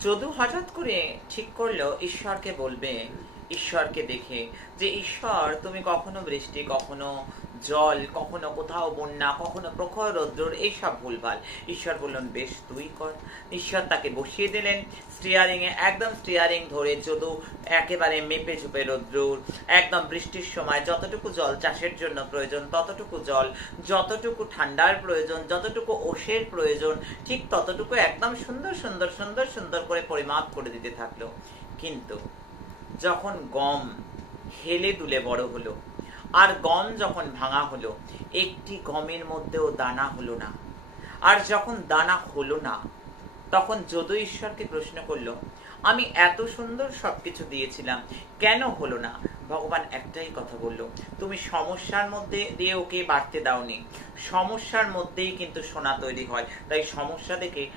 যদু হঠাৎ করে ঠিক করলো ঈশ্বরকে বলবে, ঈশ্বরকে দেখে, যে ঈশ্বর তুমি কখনো বৃষ্টি, কখনো জল, কখনো কোথাও বন্যা, কখনো প্রখর রৌদ্র, এইসব ভুলভাল। ঈশ্বর বললেন বেশ তুই কর। ঈশ্বর তাকে বসিয়ে দিলেন স্টিয়ারিং এ, একদম স্টিয়ারিং ধরে যদু একেবারে মেপে ঝুপে রৌদ্র, একদম বৃষ্টির সময় যতটুকু জল চাষের জন্য প্রয়োজন ততটুকু জল, যতটুকু ঠান্ডার প্রয়োজন, যতটুকু ওষের প্রয়োজন, ঠিক ততটুকু একদম সুন্দর সুন্দর সুন্দর সুন্দর করে পরিমাপ করে দিতে থাকলো। কিন্তু যখন গম হেলে দুলে বড় হলো, আর গম যখন ভাঙা হলো, একটি গমের মধ্যেও দানা হলো না। আর যখন দানা হলো না, তখন যদু ঈশ্বরকে প্রশ্ন করলো, আমি এত সুন্দর সবকিছু দিয়েছিলাম, কেন হলো না? ভগবান একটাই কথা বলল, তুমি সমস্যার মধ্যে দিয়ে ওকে বাড়তে দাওনি। সমস্যার মধ্যেই কিন্তু সোনা তৈরি হয়, তাই সমস্যা দেখে